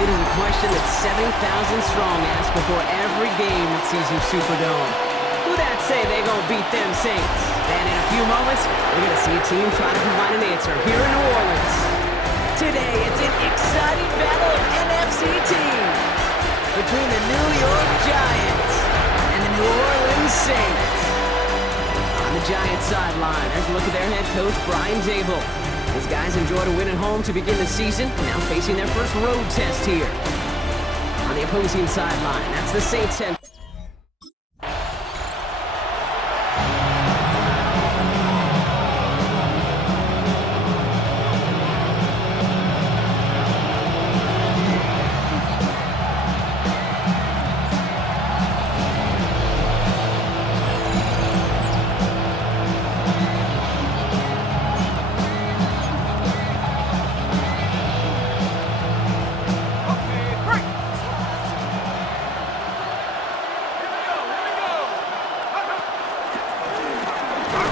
It is a question that 70,000 strong ask before every game that sees you Superdome. Who that say they gonna beat them Saints? And in a few moments, we're gonna see a team try to provide an answer here in New Orleans. Today, it's an exciting battle of NFC teams between the New York Giants and the New Orleans Saints. On the Giants sideline, there's a look at their head coach, Brian Dable. These guys enjoyed a win at home to begin the season, now facing their first road test here. On the opposing sideline, that's the Saints end.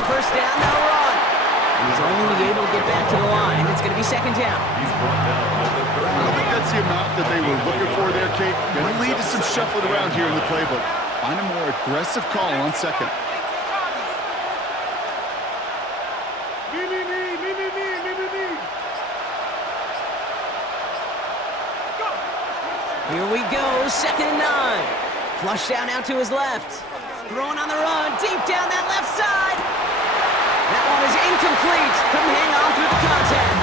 First down, no run. He's only able to get back to the line. It's going to be second down. I don't think that's the amount that they were looking for there, Kate. Going to lead to some shuffling around here in the playbook. Find a more aggressive call on second. Here we go, second and 9. Flush down out to his left. Throwing on the run, deep down that left side. That one is incomplete. Couldn't hang on through the contact.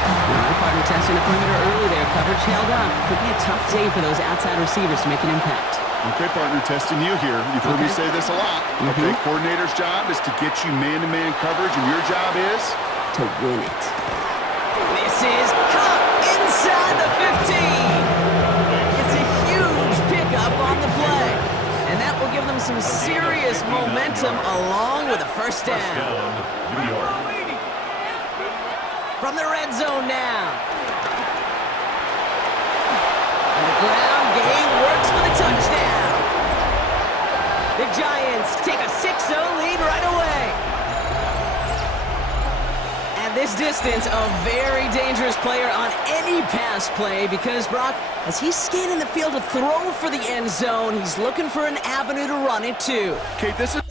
All right, partner testing the perimeter early there. Coverage held up. Could be a tough day for those outside receivers to make an impact. Okay, partner, testing you here. You've heard me say this a lot. Okay, coordinator's job is to get you man-to-man coverage, and your job is to win it. This is caught inside the 15. It's a huge pickup on the play. And that will give them some serious momentum along with a first down. New York. From the red zone now. And the ground game works for the touchdown. The Giants take a 6-0 lead right away. At this distance, a very dangerous player on any pass play because, Brock, as he's scanning the field to throw for the end zone, he's looking for an avenue to run it to. Kate, this is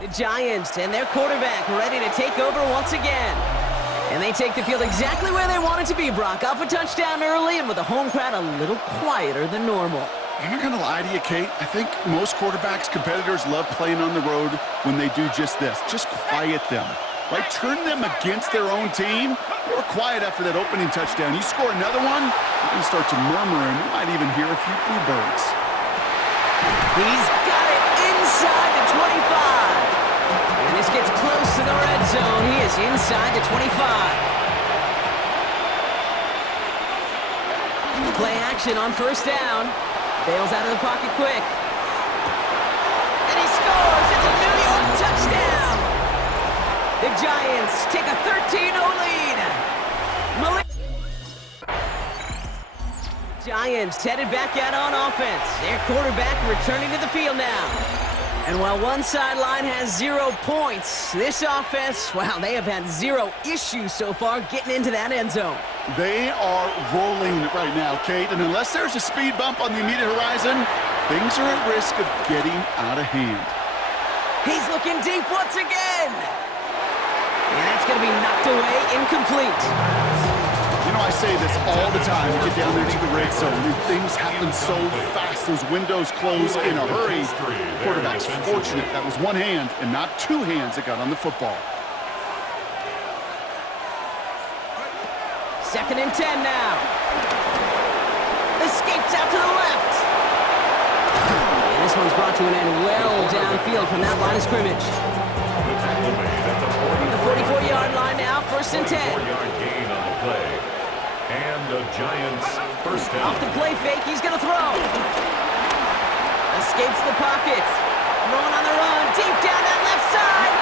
the Giants and their quarterback ready to take over once again. And they take the field exactly where they want it to be, Brock. Up a touchdown early and with the home crowd a little quieter than normal. I'm not going to lie to you, Kate. I think most quarterbacks, competitors love playing on the road when they do just this. Just quiet them. Right? Turn them against their own team. They were quiet after that opening touchdown. You score another one, you can start to murmur, and you might even hear a few bluebirds. He's got it inside the 25. And this gets close to the red zone. He is inside the 25. Play action on first down. Bails out of the pocket quick. And he scores! It's a New York touchdown! The Giants take a 13-0 lead. Giants headed back out on offense. Their quarterback returning to the field now. And while one sideline has 0 points, this offense, wow, they have had 0 issues so far getting into that end zone. They are rolling right now, Kate, and unless there's a speed bump on the immediate horizon, things are at risk of getting out of hand. He's looking deep once again. And that's going to be knocked away, incomplete. You know, I say this all the time. You get down there to the red zone, and things happen so fast. Those windows close in a hurry. The quarterback's fortunate that was one hand and not 2 hands that got on the football. Second and 10 now. Escapes out to the left. And this one's brought to an end well downfield from that line of scrimmage. The 44-yard line now, first and 10. 4-yard gain on the play. And the Giants first down. Off the play fake, he's going to throw. Escapes the pocket. Throwing on the run, deep down that left side.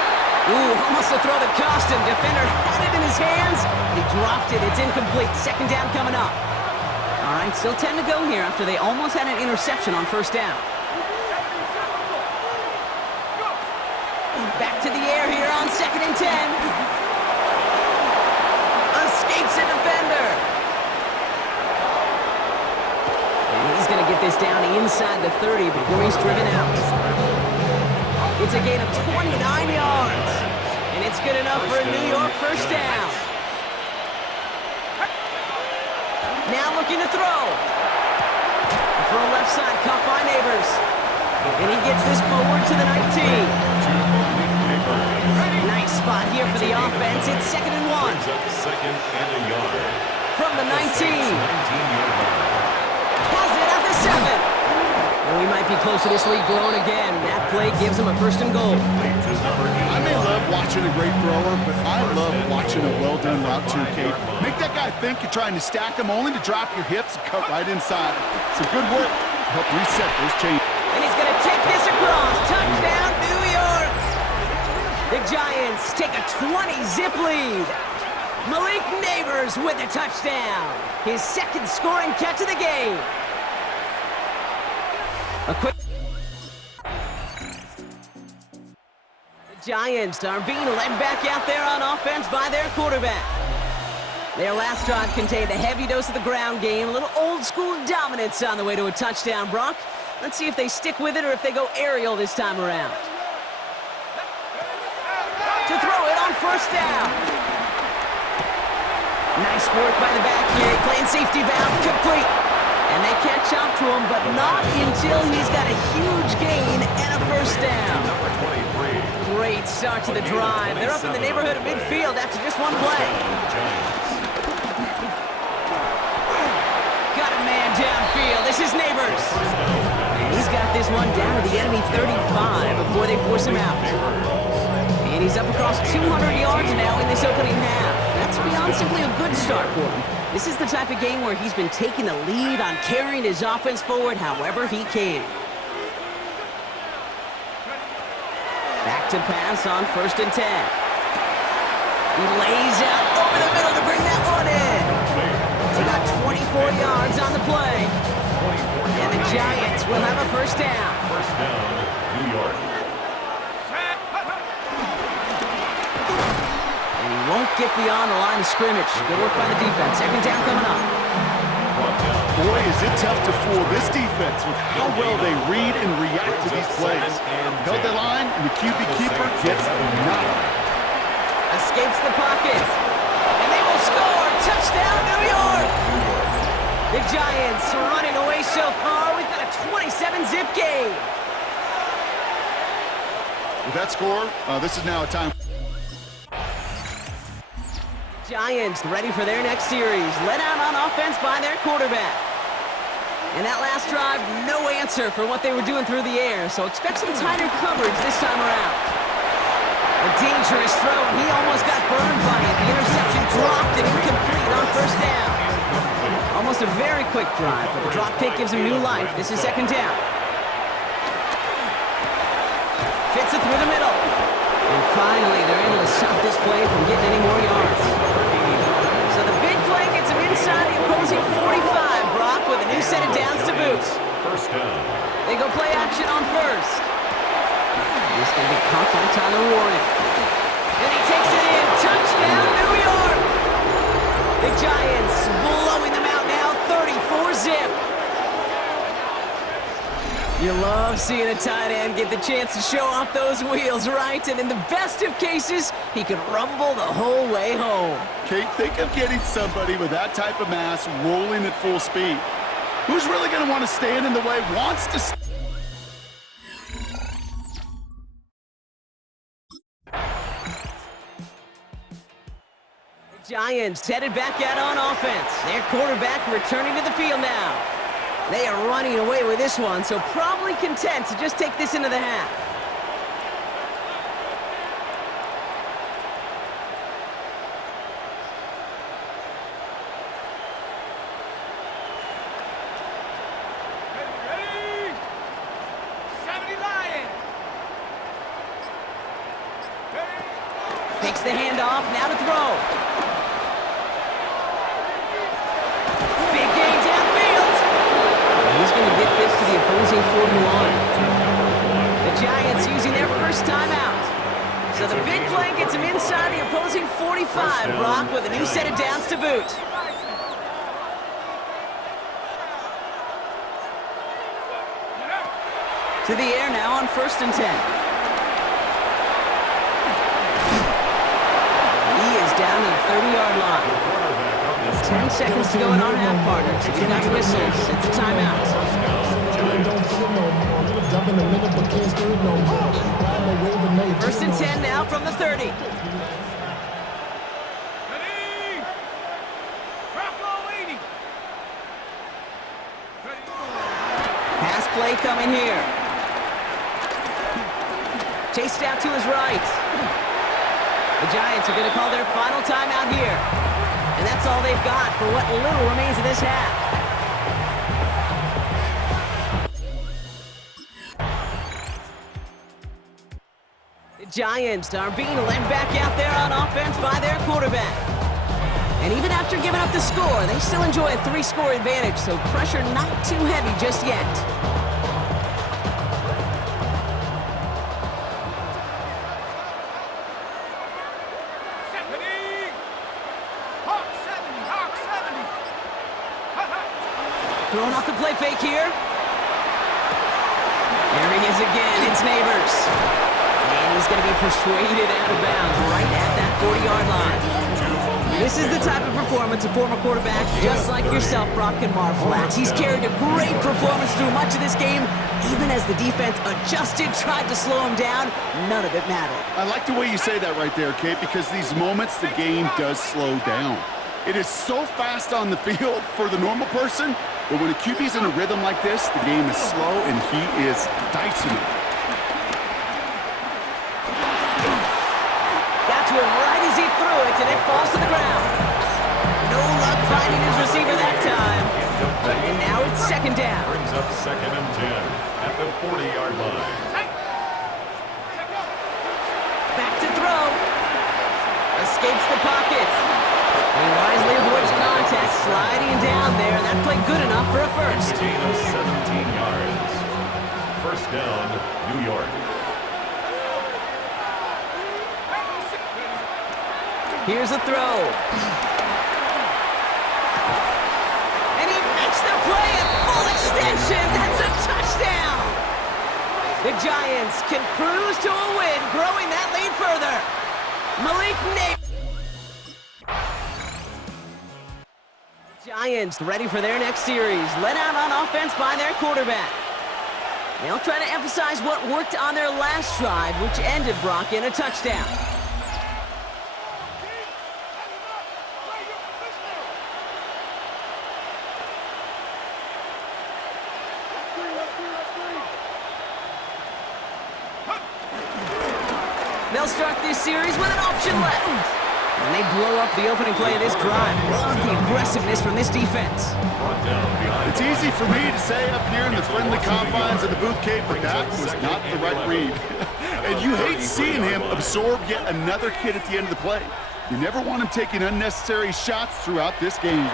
Ooh, almost to throw the costume. Defender had it in his hands. He dropped it. It's incomplete. Second down coming up. All right, still 10 to go here after they almost had an interception on first down. Back to the air here on second and 10. Escapes a defender. this down inside the 30 before he's driven out. It's a gain of 29 yards. And it's good enough for a New York first down. Now looking to throw. Throw left side, caught by Neighbors. And he gets this forward to the 19. Nice spot here for the offense. It's 2nd and 1. Second and a yard. From the 19. Has it at the 7. And we might be close to this lead growing again. That play gives him a 1st and goal. I may love watching a great thrower, but I love watching a well-done route too, Kate. Make that guy think you're trying to stack him only to drop your hips and cut right inside. Some good work to help reset those chains. And he's going to take this across. Touchdown, New York! The Giants take a 20-zip lead. Malik Neighbors with the touchdown. His 2nd scoring catch of the game. A quick... The Giants are being led back out there on offense by their quarterback. Their last drive contained a heavy dose of the ground game, a little old-school dominance on the way to a touchdown, Brock. Let's see if they stick with it or if they go aerial this time around. To throw it on 1st down. Nice work by the back here, playing safety valve, complete. And they catch up to him, but not until he's got a huge gain and a 1st down. Great start to the drive. They're up in the neighborhood of midfield after just one play. Got a man downfield. This is Neighbors. And he's got this one down to the enemy 35 before they force him out. And he's up across 200 yards now in this opening half. That's beyond simply a good start for him. This is the type of game where he's been taking the lead on carrying his offense forward however he can. Back to pass on 1st and 10. He lays out over the middle to bring that one in. He got 24 yards on the play. And the Giants will have a 1st down. 1st down, New York. And he won't get beyond the line of scrimmage. Good work by the defense. 2nd down coming up. Boy, is it tough to fool this defense with how well they read and react to these plays. Held their line, and the QB keeper gets nothing. Escapes the pocket. And they will score. Touchdown, New York! The Giants running away so far. We've got a 27-zip game. With that score, this is now a time. Giants ready for their next series. Led out on offense by their quarterback. And that last drive, no answer for what they were doing through the air, so expect some tighter coverage this time around. A dangerous throw, and he almost got burned by it. The interception dropped and incomplete on 1st down. Almost a very quick drive, but the drop kick gives him new life. This is 2nd down. Fits it through the middle. And finally, they're able to stop this play from getting any more yards. So the big play gets him inside the opposing 45, Brock, with a new set of downs to boot. 1st down. They go play action on 1st. He's going to be caught by Tyler Warren. And he takes it in. Touchdown, New York! The Giants blowing them out now, 34-zip. You love seeing a tight end get the chance to show off those wheels, right? And in the best of cases, he could rumble the whole way home. Kate, think of getting somebody with that type of mass rolling at full speed. Who's really going to want to stand in the way, wants to... The Giants headed back out on offense. Their quarterback returning to the field now. They are running away with this one, so probably content to just take this into the half. Ready? 70 Lion. Takes the handoff, now to throw. Big gain downfield. He's going to get this to the opposing 41. The Giants using their first timeout. So the big play gets him inside the opposing 45, Brock, with a new set of downs to boot. To the air now on 1st and 10. He is down to the 30-yard line. 10 seconds to go in our half, partners. We've got whistles. It's a timeout. First and 10 now from the 30. Pass play coming here. Chased out to his right. The Giants are going to call their final timeout here. And that's all they've got for what little remains of this half. The Giants are being led back out there on offense by their quarterback. And even after giving up the score, they still enjoy a 3-score advantage, so pressure not too heavy just yet. Throwing off the play fake here. There he is again. It's Neighbors. And he's going to be persuaded out of bounds right at that 40-yard line. This is the type of performance a former quarterback just like yourself, Brock, can marvel at. He's carried a great performance through much of this game. Even as the defense adjusted, tried to slow him down, none of it mattered. I like the way you say that right there, Kate, because these moments the game does slow down. It is so fast on the field for the normal person, but when a QB's in a rhythm like this, the game is slow and he is dicing it. Got to him right as he threw it, and it falls to the ground. No luck finding his receiver that time. And now it's second down. Brings up 2nd and 10 at the 40-yard line. Back to throw. Escapes the pocket. He wisely avoids contact, sliding down there, and that played good enough for a first. Gain of 17 yards. First down, New York. Here's a throw. And he makes the play at full extension. That's a touchdown. The Giants can cruise to a win, growing that lead further. Malik Neighbors. Giants ready for their next series, led out on offense by their quarterback. They'll try to emphasize what worked on their last drive, which ended Brock in a touchdown. They'll start this series with an option left. And they blow up the opening play of this drive. Love the aggressiveness from this defense. It's easy for me to say up here in the friendly confines of the booth, Kate, but that was not the right read. And you hate seeing him absorb yet another hit at the end of the play. You never want him taking unnecessary shots throughout this game.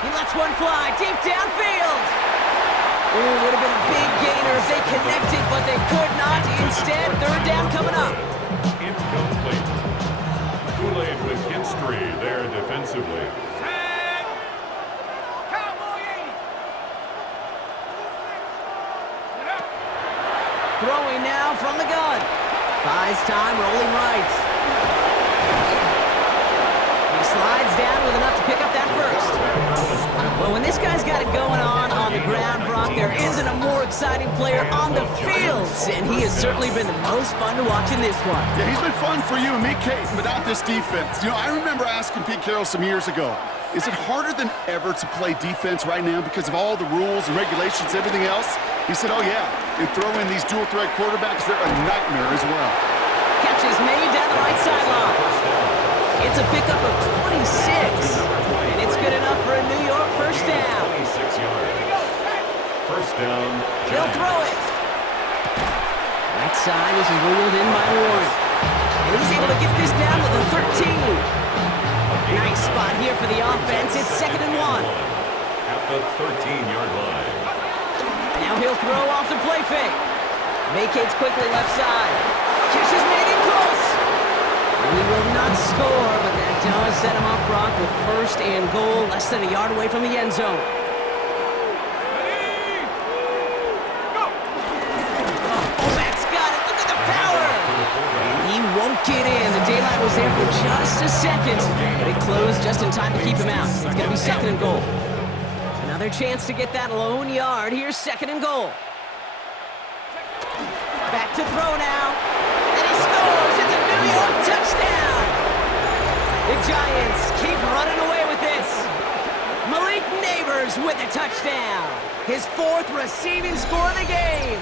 He lets one fly deep downfield. Ooh, would have been a big gainer if they connected, but they could not. Instead, third down coming up. Incomplete. Kool-Aid with history there defensively. Throwing now from the gun. Buys time, rolling right. He slides down with enough to pick up that first. Well, when this guy's got it going on the ground, Brock, there isn't a more exciting player on the field, and he has certainly been the most fun to watch in this one. Yeah, he's been fun for you and me, Kate, without this defense. You know, I remember asking Pete Carroll some years ago, is it harder than ever to play defense right now because of all the rules and regulations, everything else? He said, oh yeah, and throw in these dual-threat quarterbacks, they're a nightmare as well. Catch is made down the right sideline. It's a pickup of 26, and it's good enough for a New York first down. 26 yards. First down. He'll throw it. Right side, this is wheeled in by Warren. And he's able to get this down to the 13. Nice spot here for the offense. It's 2nd and 1. At the 13-yard line. Now he'll throw off the play fake. Vacates quickly left side. Kish is made in close. He will not score, but that does set him up, Brock, with first and goal, less than a yard away from the end zone. it in. The daylight was there for just a second, but it closed just in time to keep him out. It's going to be second and goal. Another chance to get that lone yard. Here's second and goal. Back to throw now. And he scores. It's a New York touchdown. The Giants keep running away with this. Malik Neighbors with a touchdown. His 4th receiving score of the game.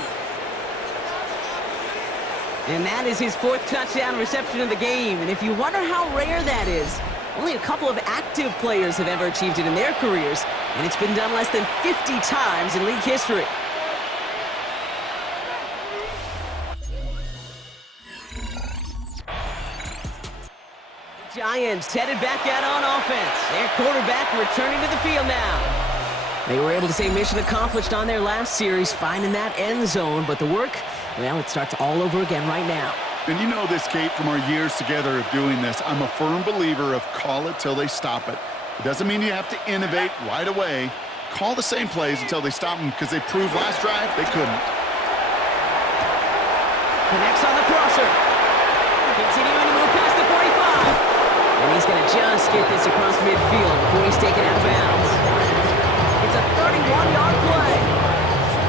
And that is his 4th touchdown reception of the game. And if you wonder how rare that is, only a couple of active players have ever achieved it in their careers, and it's been done less than 50 times in league history. Giants headed back out on offense. Their quarterback returning to the field now. They were able to say mission accomplished on their last series, finding that end zone, but the work, well, it starts all over again right now. And you know this, Kate, from our years together of doing this. I'm a firm believer of call it till they stop it. It doesn't mean you have to innovate right away. Call the same plays until they stop them, because they proved last drive they couldn't. Connects on the crosser. Continuing to move past the 45. And he's going to just get this across midfield before he's taken out of bounds. It's a 31-yard play.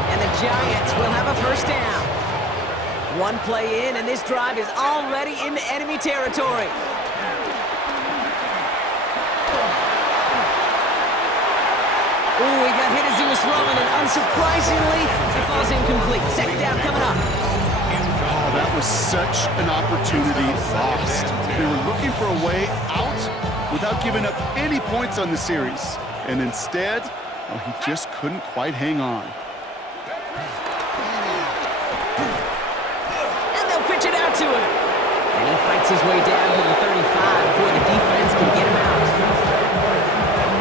And the Giants will have a first down. One play in, and this drive is already into enemy territory. Ooh, he got hit as he was throwing, and unsurprisingly, it falls incomplete. Second down coming up. Oh, that was such an opportunity lost. They were looking for a way out without giving up any points on the series. And instead, well, he just couldn't quite hang on. Pitch it out to him. And he fights his way down to the 35 before the defense can get him out.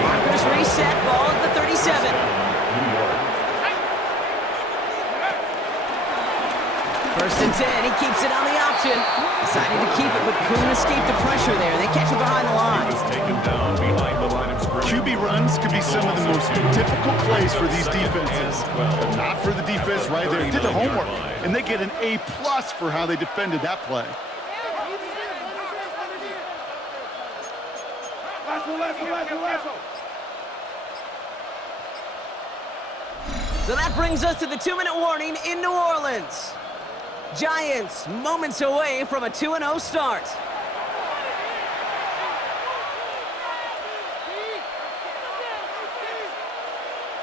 Markers reset, ball at the 37. First and 10, he keeps it on the option. Decided to keep it, but couldn't escape the pressure there. They catch him behind the line. QB runs can be some of the most difficult plays for these defenses, but not for the defense right there. Did the homework, and they get an A+ for how they defended that play. So that brings us to the 2-minute warning in New Orleans. Giants moments away from a 2-0 start.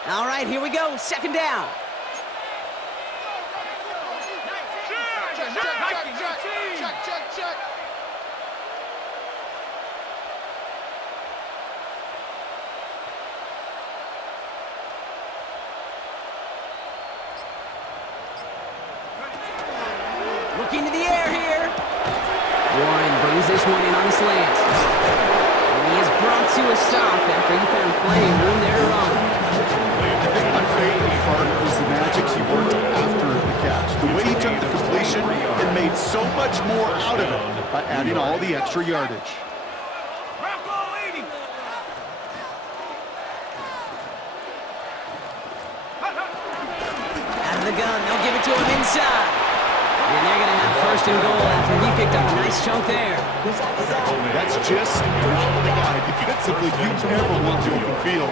All right, here we go. Second down. Check. Looking to the air here. Warren brings this one in on a slant. And he is brought to a stop after he found plenty of room there to run. I think my favorite part was the magic he worked after the catch. The way he took the completion and made so much more out of it by adding all the extra yardage. Out of the gun, they'll give it to him inside. And they're going to have first and goal after he picked up a nice chunk there. That's just not the guy defensively you ever want the open field.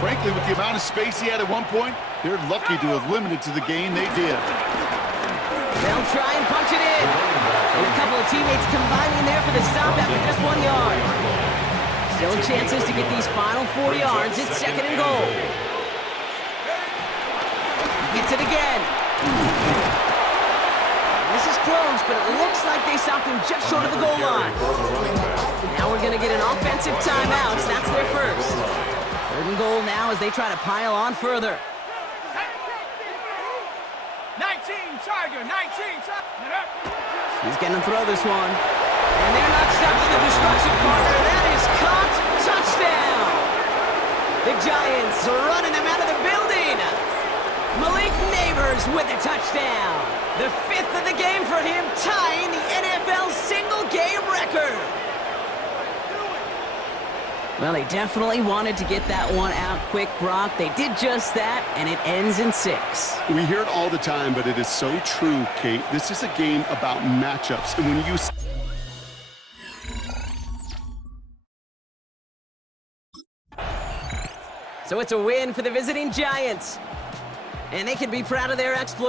Frankly, with the amount of space he had at one point, they're lucky to have limited to the gain they did. They'll try and punch it in. And a couple of teammates combining there for the stop after just 1 yard. Still chances to get these final 4 yards. It's second and goal. He gets it again. This is close, but it looks like they stopped him just short of the goal line. Now we're going to get an offensive timeout. That's their first. Third and goal now as they try to pile on further. 19 Tiger. He's going to throw this one. And they're not stopping the destruction partner. That is caught. Touchdown. The Giants are running them out of the building. Malik Neighbors with a touchdown. The 5th of the game for him, tying the NFL single-game record. Well, they definitely wanted to get that one out quick, Brock. They did just that, and it ends in 6. We hear it all the time, but it is so true, Kate. This is a game about matchups. And when you So it's a win for the visiting Giants. And they can be proud of their exploit.